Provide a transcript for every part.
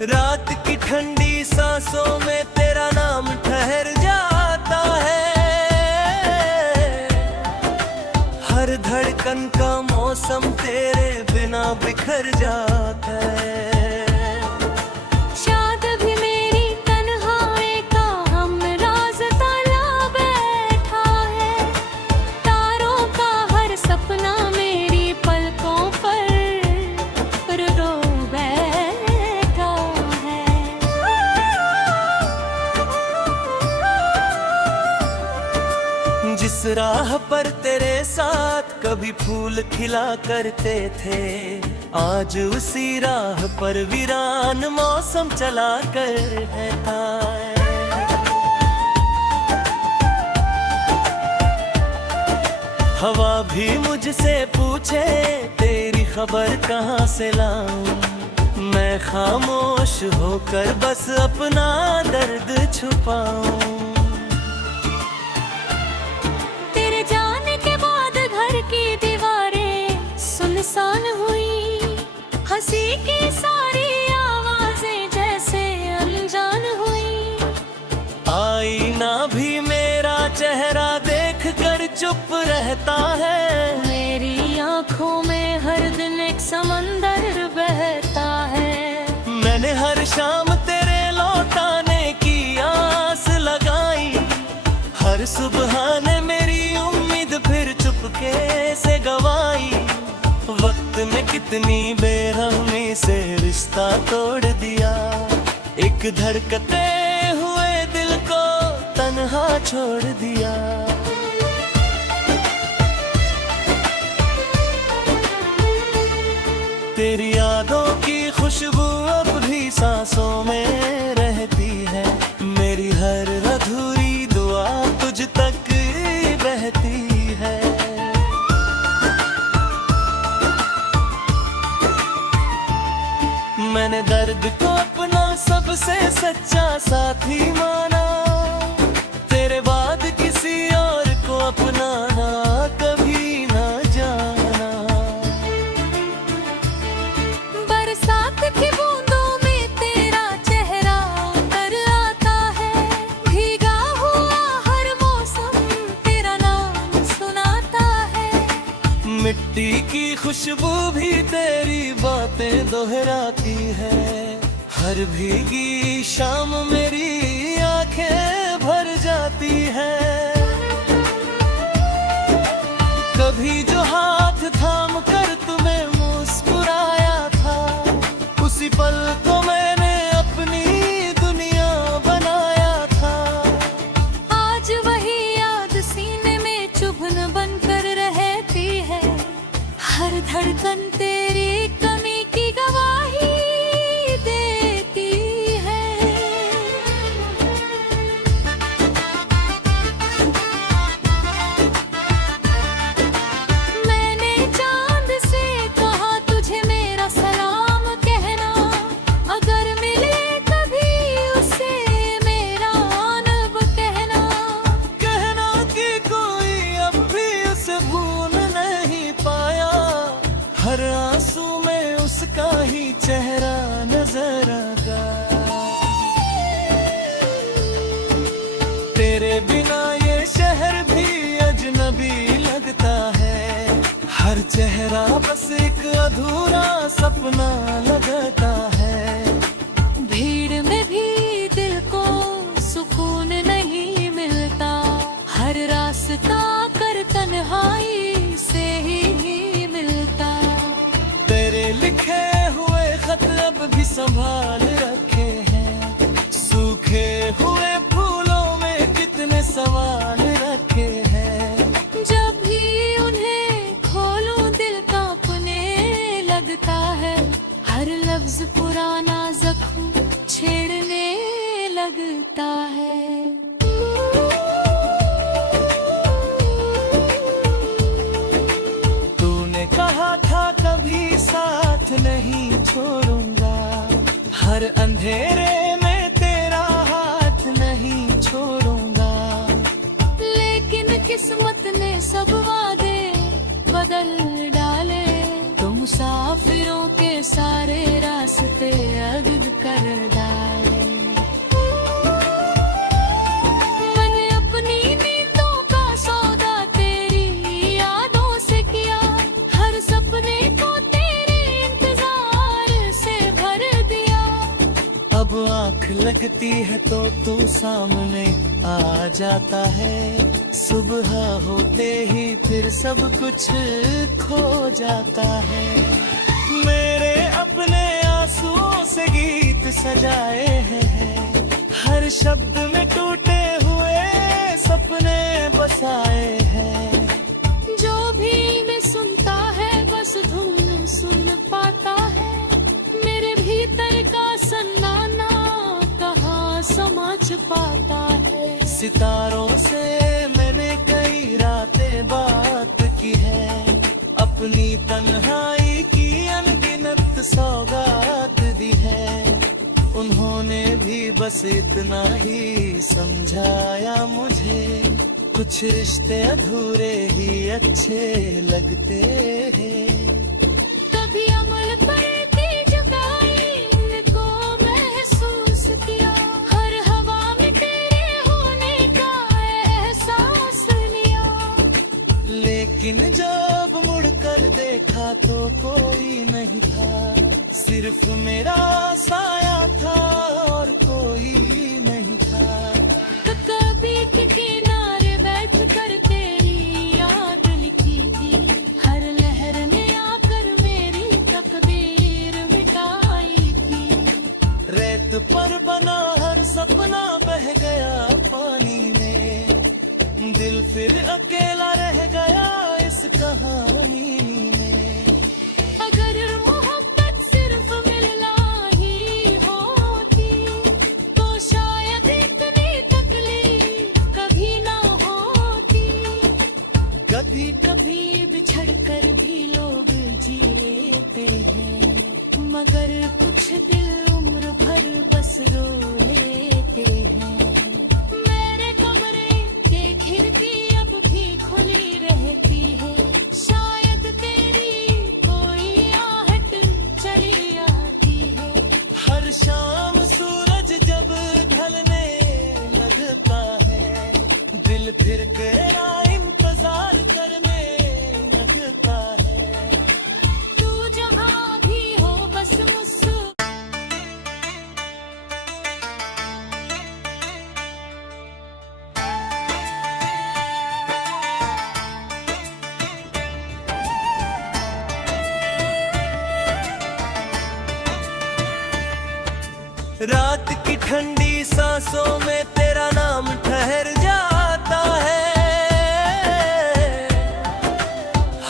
रात की ठंडी सांसों में तेरा नाम ठहर जाता है। हर धड़कन का मौसम तेरे बिना बिखर जाता है। शायद भी मेरी तन्हाई का हम राज ताला बैठा है। तारों का हर सपना मेरी पलकों पर रो बैठा है। जिस राह पर तेरे साथ कभी फूल खिला करते थे, आज उसी राह पर वीरान मौसम चला कर रहता है। हवा भी मुझसे पूछे तेरी खबर कहाँ से लाऊं, मैं खामोश होकर बस अपना दर्द छुपाऊं। तेरे जाने के बाद घर की दीवारें सुनसान हुई। हंसी की सारी आवाजें जैसे अनजान हुई। आईना भी मेरा चेहरा देख कर चुप रहता है। मेरी आंखों में हर दिन एक समंदर बहता है। मैंने हर शाम तेरे लौटाने की आस लगाई। हर सुबह ने मेरी उम्मीद फिर चुपके से गवाई। वक्त ने कितनी बेरहमी से रिश्ता तोड़ दिया। एक धड़कते हुए दिल को तन्हा छोड़ दिया। तेरी यादों की खुशबू अब भी सांसों में रहती है। मेरी हर अधूरी दुआ तुझ तक बहती है। मैंने दर्द को अपना सबसे सच्चा साथी माना। तेरे बाद किसी और को अपनाना कभी ना जाना। बरसात की बूंदों में तेरा चेहरा उतर आता है। भीगा हुआ हर मौसम तेरा नाम सुनाता है। मिट्टी की खुशबू भी तेरी बातें दोहराती है। हर भीगी शाम मेरी आंखें भर जाती है। कभी जो हाथ थाम कर तुम्हें मुस्कुराया था, उसी पल को मैंने अपनी दुनिया बनाया था। आज वही याद सीने में चुभन बनकर रहती है। हर धड़कन तेरी कमी की गवाही देती है। मैंने चांद से कहा तुझे मेरा सलाम कहना। अगर मिले कभी उसे मेरा आनब कहना। कहना कि कोई अब भी उसे भूल नहीं पाया। हर आंसू में उसका ही चेहरा नजर आगा। तेरे बिना ये शहर भी अजनबी लगता है। हर चेहरा बस एक अधूरा सपना लगता है। भीड़ में भी दिल को सुकून नहीं मिलता। हर रास्ता कर तन्हाई से ही मिलता। तेरे लिखे हुए खत अब भी संभाल रखे हैं। सूखे हुए फूलों में कितने सवाल रखे हैं। जब भी उन्हें खोलूं दिल कांपने लगता है। हर लफ्ज पुराना जख्म छेड़ने लगता है। तूने कहा था कभी साथ नहीं छोड़ूंगा। हर अंधेरे में तेरा हाथ नहीं छोड़ूंगा। लेकिन किस्मत ने सब वादे बदल डाले। तो मुसाफिरों के सारे रास्ते अग कर अब आँख लगती है तो तू सामने आ जाता है। सुबह होते ही फिर सब कुछ खो जाता है। मेरे अपने आंसुओं से गीत सजाए हैं, हर शब्द में टूटे हुए सपने बसाए हैं। जो भी मैं सुनता है बस धुन सुन पाता है, मेरे भीतर का सन्नाटा कहाँ समझ पाता है। सितारों से मैंने कई रातें बात की है, अपनी तन्हाई की अनगिनत सौगात दी है। उन्होंने भी बस इतना ही समझाया मुझे, कुछ रिश्ते अधूरे ही अच्छे लगते हैं। कभी अमल पर थी जुदाई, इनको महसूस किया, हर हवा में तेरे होने का एहसास लिया। लेकिन जब मुड़कर देखा तो कोई नहीं था, सिर्फ मेरा साया था और कोई नहीं था। तो कभी के किनारे बैठ कर तेरी याद लिखी थी, हर लहर ने आकर मेरी तकदीर मिटाई थी। रेत पर बना हर सपना बह गया पानी में, दिल फिर अकेला रह गया इस कहानी में। अगर मोहब्बत सिर्फ मिलना ही होती तो शायद इतनी तकलीफ कभी ना होती। कभी कभी बिछड़ कर भी लोग जी लेते हैं, मगर कुछ दिल उम्र भर बस रो लेते हैं। मेरे कमरे की खिड़की अब भी खुली रहती है, शायद तेरी कोई आहट चली आती है। हर शाम सूरज जब ढलने लगता है, दिल फिर तेरा इंतजार करने लगता है। तू जहाँ भी हो बस मुझसे रात की ठंडी सांसों में तेरा नाम ठहर जाता है,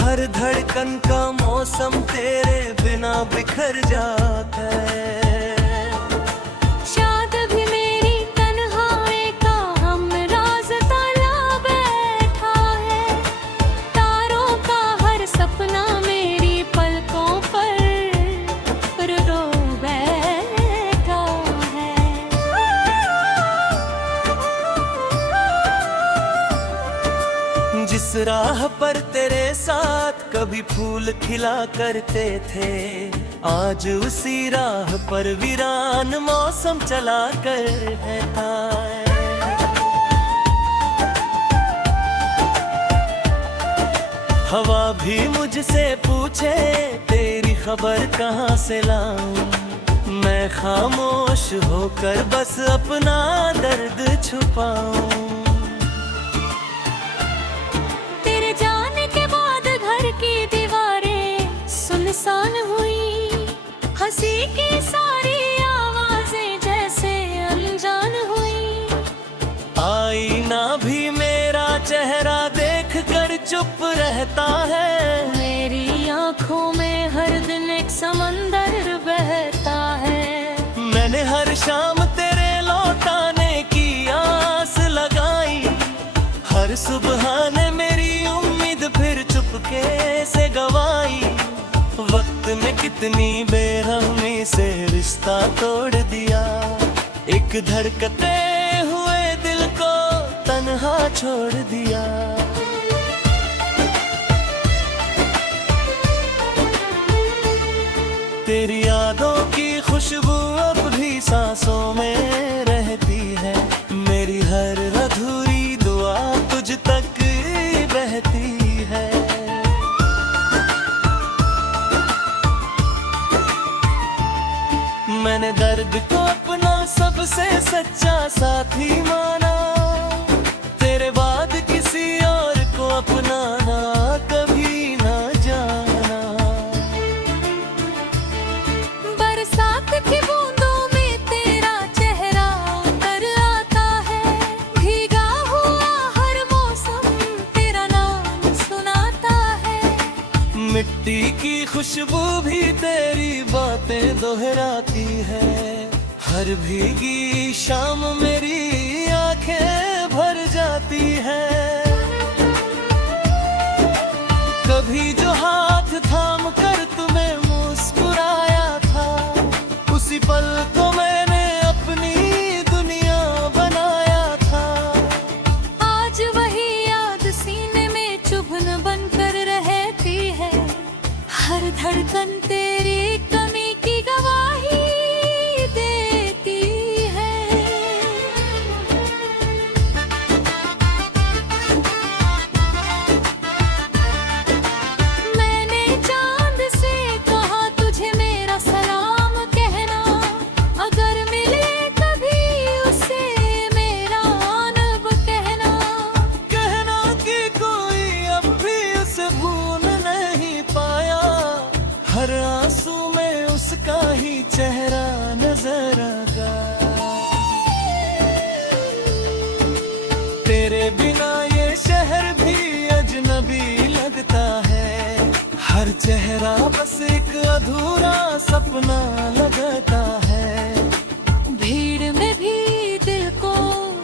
हर धड़कन का मौसम तेरे बिना बिखर जाता है। शायद भी मेरी तन्हाई का हम राज ताला बैठा है, तारों का हर सपना मेरी पलकों पर रो बैठा है। जिस राह पर तेरे साथ कभी फूल खिला करते थे, आज उसी राह पर वीरान मौसम चला कर रहता है। हवा भी मुझसे पूछे तेरी खबर कहाँ से लाऊं, मैं खामोश होकर बस अपना दर्द छुपाऊं। तेरे जाने के बाद घर की दीवारें सुनसान हुई, हंसी की सारी आवाजें जैसे अनजान हुई। आईना भी मेरा चेहरा देख कर चुप रहता है, मेरी आंखों में हर दिन एक समंदर बहता है। मैंने हर शाम तेरे लौटाने की आस लगाई, हर सुबह ने मेरी उम्मीद फिर चुपके से गवाई। वक्त ने कितनी बेरहमी से रिश्ता तोड़ दिया, एक धड़कते हुए दिल को तन्हा छोड़ दिया। तेरी यादों की खुशबू अब भी सांसों में रहती है, मेरी हर अधूरी दुआ तुझ तक बहती है। मैंने दर्द को अपना सबसे सच्चा साथी माना, तेरे बाद किसी और को अपनाना कभी ना जाना। बरसात की बूंदों में तेरा चेहरा उतर आता है, भीगा हुआ हर मौसम तेरा नाम सुनाता है। मिट्टी की खुशबू भी तेरी बातें दोहराती है, हर भीगी शाम मेरी आंखें भर जाती है। कभी जो हाथ थाम कर तुम्हें मुस्कुराया था, उसी पल को मैंने अपनी दुनिया बनाया था। आज वही याद सीने में चुभन बनकर रहती है, हर धड़कन तेरी कमी की गवाही देती है। मैंने चांद से कहा तुझे मेरा सलाम कहना, अगर मिले कभी उसे मेरा नब कहना। कहना कि कोई अब भी उसे भूल नहीं पाया, हर आंसू में उसका ही चेहरा नजर आगा। तेरे बिना ये शहर भी अजनबी लगता है, हर चेहरा बस एक अधूरा सपना लगता है। भीड़ में भी दिल को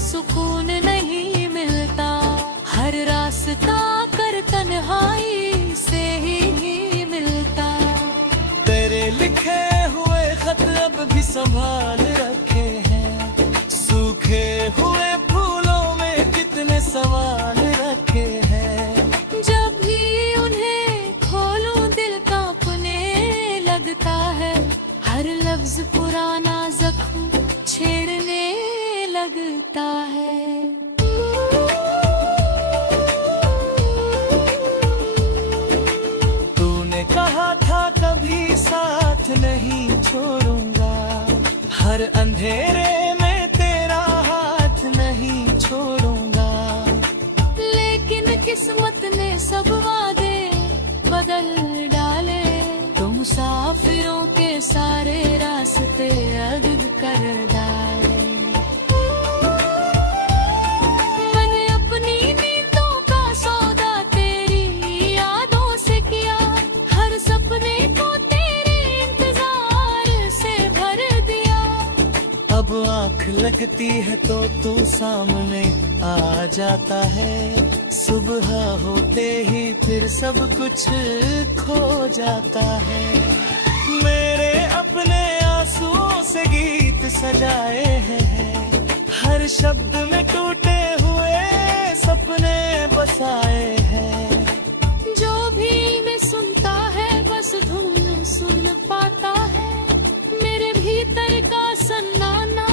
सुकून नहीं मिलता, हर रास्ता कर तन्हाई से ही मिलता। तेरे लिखे हुए खत अब भी संभाल रखे हैं, सूखे हुए फूलों में कितने सवाल रखे हैं। जब भी उन्हें खोलूं दिल कांपने लगता है, हर लफ्ज पुराना जख्म छेड़ने लगता है। तूने कहा था कभी साथ नहीं छोड़ूंगा, हर अंधेरे में तेरा हाथ नहीं छोड़ूंगा। लेकिन किस्मत ने सब वादे बदल डाले, तो मुसाफिरों के सारे रास्ते अगद कर डाले। मैंने अपनी नींदों का सौदा तेरी यादों से किया, हर सपने को तेरे इंतजार से भर दिया। अब आँख लगती है तो तू सामने आ जाता है, सुबह होते ही फिर सब कुछ खो जाता है। मेरे अपने आंसुओं से गीत सजाए हैं, हर शब्द में टूटे हुए सपने बसाए हैं। जो भी मैं सुनता है बस धुन सुन पाता है, मेरे भीतर का सन्नाटा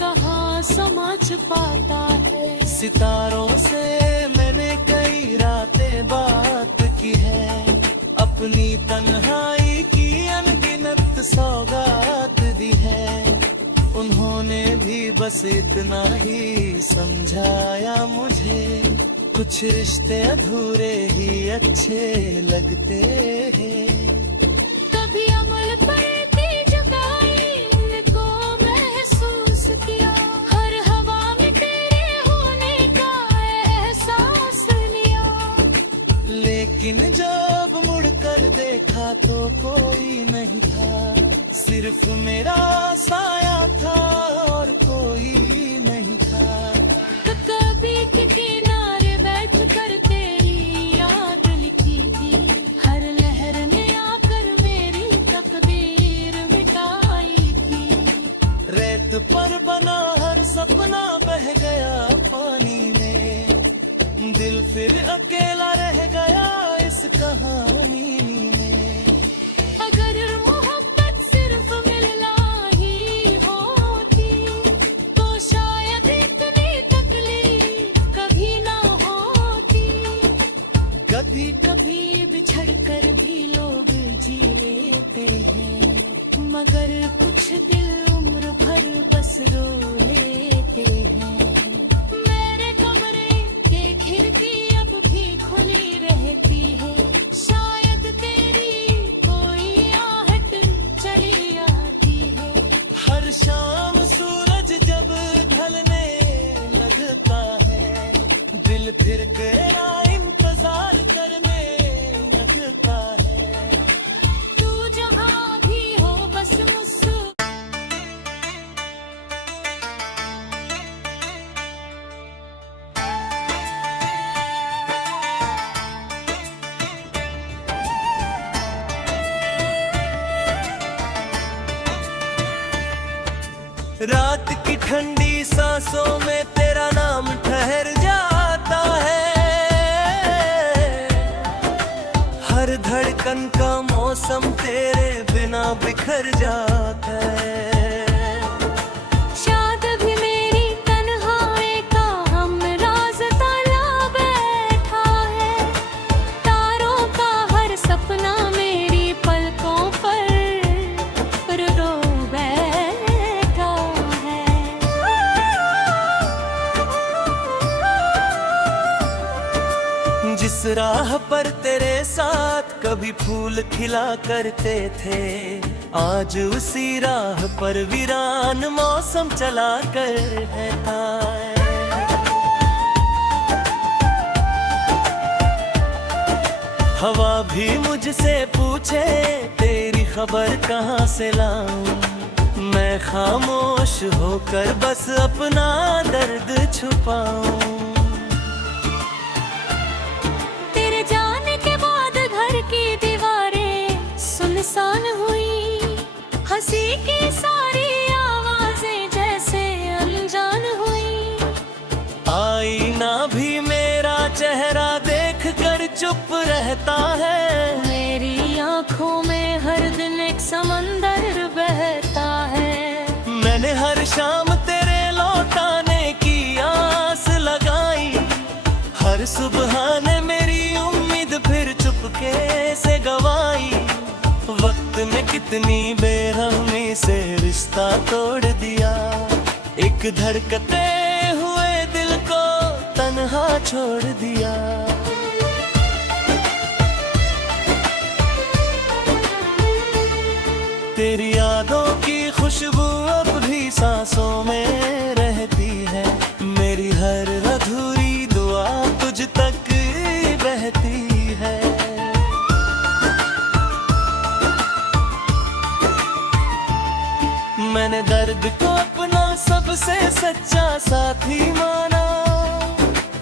कहाँ समझ पाता है। सितारों से मैंने कई रातें बात की है, अपनी तन्हाई की अनगिनत सौगात दी है। उन्होंने भी बस इतना ही समझाया मुझे, कुछ रिश्ते अधूरे ही अच्छे लगते हैं। कभी अमल पर थी जुदाई को महसूस किया, हर हवा में तेरे होने का एहसास लिया। लेकिन जब मुड़कर देखा तो कोई नहीं था, सिर्फ मेरा साया था और कोई नहीं था। तो कभी के किनारे बैठ कर तेरी याद लिखी थी, हर लहर ने आकर मेरी तकदीर मिटाई थी। रेत पर बना हर सपना बह गया पानी में, दिल फिर अकेला रह गया इस कहानी में। अगर मोहब्बत सिर्फ मिलना ही होती, तो शायद इतनी तकलीफ कभी ना होती। कभी कभी बिछड़ कर भी लोग जी लेते हैं, मगर कुछ दिल उम्र भर बस रो लेते हैं। मेरे कमरे के खिड़की अब भी खुली रहती है, शायद तेरी कोई आहट चली आती है। हर शाम सूरज जब ढलने लगता है, दिल फिर तेरा इंतजार करने लगता है। तू जहाँ भी हो बस मुझसे रात की ठंडी सांसों में तेरा नाम ठहर जाता है, हर धड़कन का मौसम तेरे बिना बिखर जाता है। शायद भी मेरी तन्हाई का हम राज ताला बैठा है, तारों का हर सपना मेरी पलकों पर रो बैठा है। जिस राह पर तेरे साथ कभी फूल खिला करते थे, आज उसी राह पर वीरान मौसम चला कर रहता है। हवा भी मुझसे पूछे तेरी खबर कहाँ से लाऊं, मैं खामोश होकर बस अपना दर्द छुपाऊं। तेरे जाने के बाद घर की दीवारें सुनसान हुई, हंसी की सारी आवाजें जैसे अनजान हुई। आईना भी मेरा चेहरा देख कर चुप रहता है, मेरी आंखों में हर दिन एक समंदर बहता है। मैंने हर शाम तेरे लौटाने की आस लगाई, हर सुबह ने मेरी उम्मीद फिर चुपके से गवाई। वक्त ने कितनी बेरहमी से रिश्ता तोड़ दिया, एक धड़कते हुए दिल को तन्हा छोड़ दिया। तेरी यादों की खुशबू अब भी सांसों में रहती है, मेरी हर अधूरी दुआ तुझ तक बहती है। मैंने दर्द को अपना सबसे सच्चा साथी माना,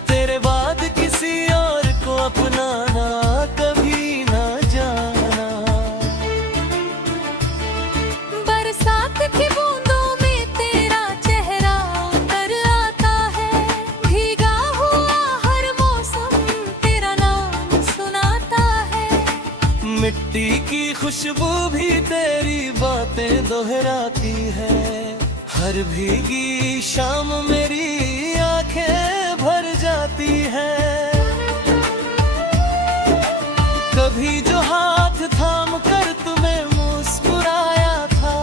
तेरे बाद किसी और को अपनाना कभी ना जाना। बरसात की बूंदों में तेरा चेहरा उतर आता है, भीगा हुआ हर मौसम तेरा नाम सुनाता है। मिट्टी की खुशबू भी तेरी बातें दोहराती है, हर भीगी शाम मेरी आंखें भर जाती है। कभी जो हाथ थाम कर तुम्हें मुस्कुराया था,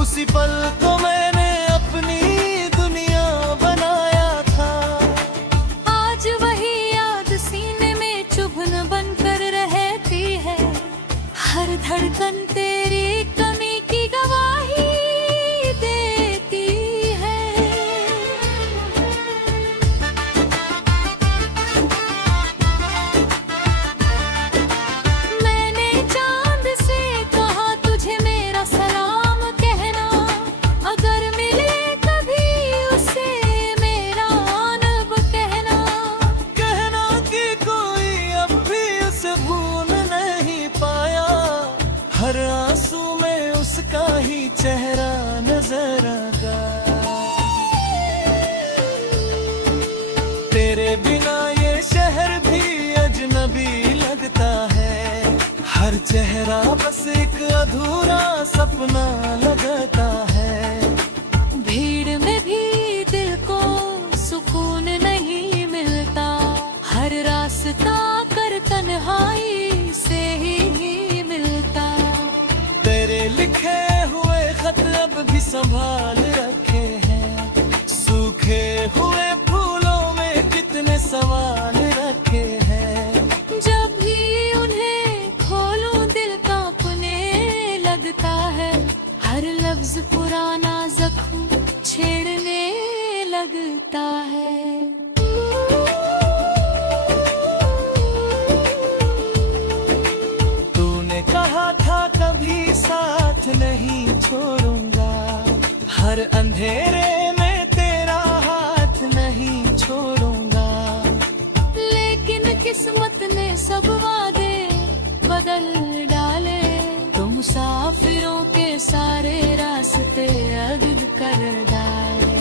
उसी पल को मैंने अपनी दुनिया बनाया था। आज वही याद सीने में चुभन बनकर रहती है, हर धड़कन तेरी कमी की गवाही देती है। मैंने चांद से कहा तुझे मेरा सलाम कहना, अगर मिले कभी उसे मेरा आनब कहना। कहना कि कोई अब भी उसे भूल नहीं पाया, हर आंसू में उसका ही चेहरा नजर आगा। तेरे बिना ये शहर भी अजनबी लगता है, हर चेहरा बस एक अधूरा सपना लगता है। भीड़ में भी दिल को सुकून नहीं मिलता, हर रास्ता कर तन्हाई से ही मिलता। तेरे लिखे हुए खत अब भी संभाल रखे लफ्ज पुराना जख्म छेड़ने लगता है। तूने कहा था कभी साथ नहीं छोड़ूंगा, हर अंधेरे में तेरा हाथ नहीं छोड़ूंगा। लेकिन किस्मत ने सब वादे बदल डाले, तो मुसाफिरों के सारे रास्ते अगद कर डाले।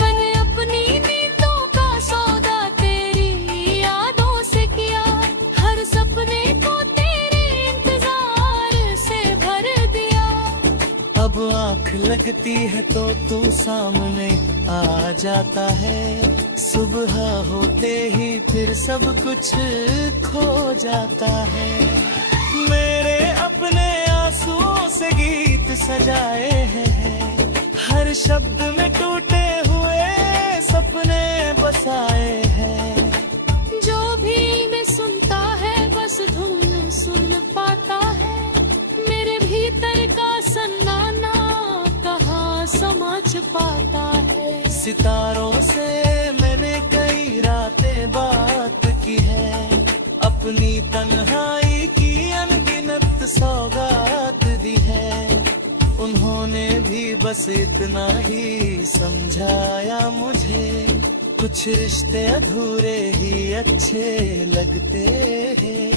मैंने अपनी नींदों का सौदा तेरी यादों से किया, हर सपने को तेरे इंतजार से भर दिया। अब आँख लगती है तो तू सामने आ जाता है, सुबह होते ही फिर सब कुछ खो जाता है। मेरे अपने आंसुओं से गीत सजाए हैं, हर शब्द में टूटे हुए सपने बसाए हैं। जो भी मैं सुनता है बस धुन सुन पाता है, मेरे भीतर का सन्नाटा कहाँ समझ पाता है। सितारों से मैंने कई रातें बात की है, अपनी तन्हाई की अनगिनत सौगात दी है। उन्होंने भी बस इतना ही समझाया मुझे, कुछ रिश्ते अधूरे ही अच्छे लगते हैं।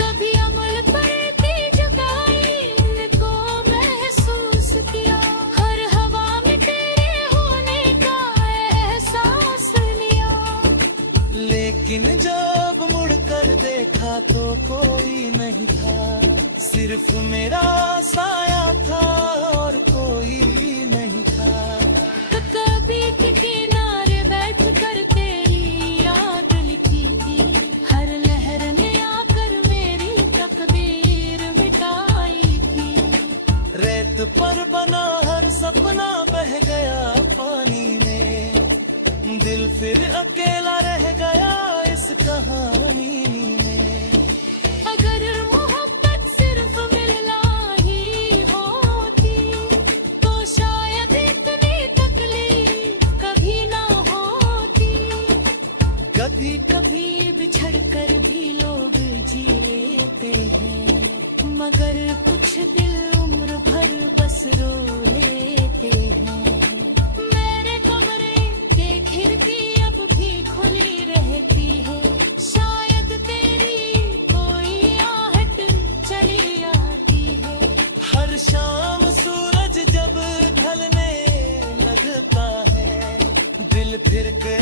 कभी अमल करती जुदाई को महसूस किया, हर हवा में तेरे होने का एहसास लिया। लेकिन जब मुड़कर देखा तो कोई नहीं था, सिर्फ मेरा साया था और कोई नहीं था। तो कभी के किनारे बैठ कर तेरी याद लिखी थी, हर लहर ने आकर मेरी तकदीर मिटाई थी। रेत पर बना हर सपना बह गया पानी में, दिल फिर अकेला रह गया इस कहानी में। अगर मोहब्बत सिर्फ मिलना ही होती, तो शायद इतनी तकलीफ कभी ना होती। कभी कभी बिछड़ कर भी लोग जी लेते हैं, मगर कुछ दिल उम्र भर बस रो लेते हैं। मेरे कमरे के खिड़की अब भी खुली रहती है, शायद तेरी कोई आहट चली आती है। हर शाम सूरज जब ढलने लगता है, दिल फिर के